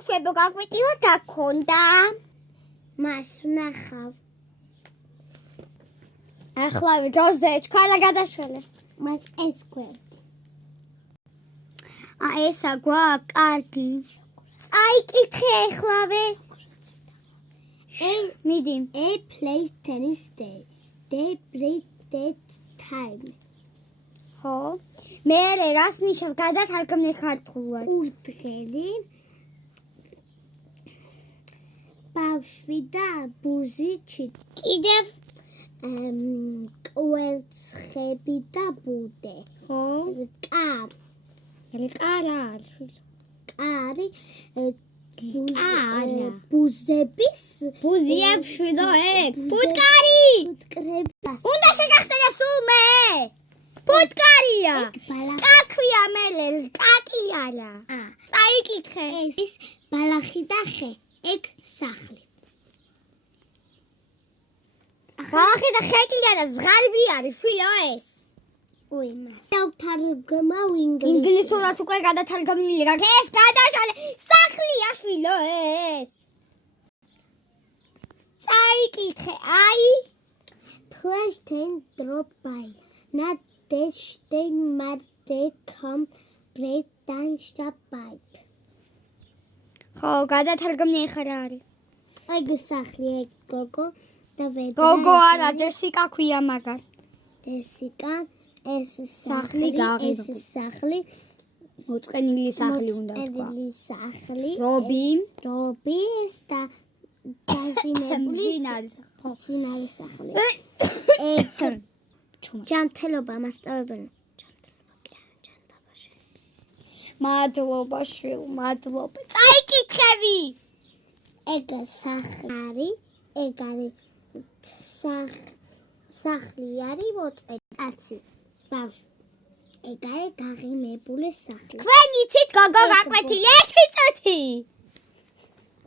ბავშვებო, გაგვიტივა გაქონდა. მას ვნახავ. Ახლავე ჯოზე ჩქარა გადაშველე. მას ეს გვერდი. ესა გვაქვს კარგი. წაიკითხე ახლავე. მიდი. A plays tennis day. They play that time. ხო. მე რას ნიშნავს გადათარგმნე ქართულად? ურდღელი. ბავშვი და ბუზი კიდევ კვერცხები და ბუდე. ხო? კარი ბუზების ბუზიებშვილო ფუტკარი უნდა შეგახსენე სულ მე ფუტკარია კაქვია მელე კაკი არა წაიკითხე ეს ბალახი და ხე ეგ სახლი ბალახი და ხე კი არა ზღარბი არის შვილო ეს დავთარგმნა ინგლისურად უკვე გადათარგმნილი გაქვს ეს გადაშალე სახლია შვილო ეს წაიკითხე აი flash ten drop by not dash ten mate come break down stop bike ხო გადათარგმნი ხარ არის ეგ სახლი ეგ გოგო და ვედა გოგო არა ჯესიკა ქვია მაგას ჯესიკა ეს სახლი მოწყენილი სახლი უნდა თქვა რობის და დაზინებული სახლი ეგ ჯანმრთელობა მასწავლებელი მადლობა შვილ მადლობა წაიკითხები ეგ სახლი ეგ არის სახლი არის მოწყენილი ეგ არის გაღიმებული სახლი. თქვენ იცით გოგო გაკვეთილი ერთი წუთი.